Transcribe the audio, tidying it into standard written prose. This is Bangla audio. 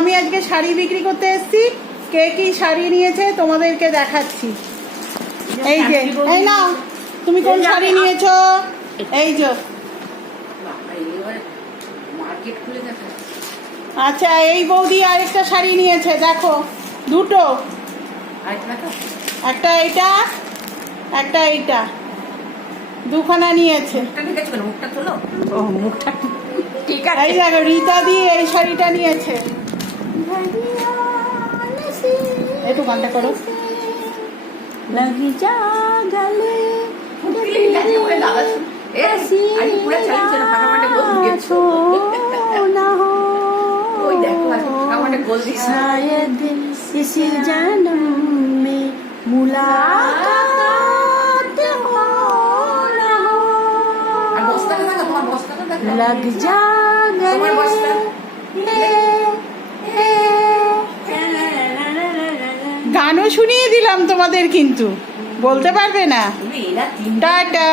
আমি আজকে শাড়ি বিক্রি করতে এসেছি। কে কি শাড়ি নিয়েছে তোমাদেরকে দেখাচ্ছি। এই যে, এই নাও, তুমি কোন শাড়ি নিয়েছো? এই যে। আচ্ছা, এই বৌদি আরেকটা শাড়ি নিয়েছে, দেখো, দুটো, একটা এইটা, একটা এইটা, দুখানা নিয়েছে। এই দেখো, রীতা দিয়ে এই শাড়িটা নিয়েছে। একটু গানটা করো। লাগি যা গলে शायद इस जन्म में मुलाकात हो ना हो, लग जा গানও শুনিয়ে দিলাম তোমাদের, কিন্তু বলতে পারবে না। টাটা।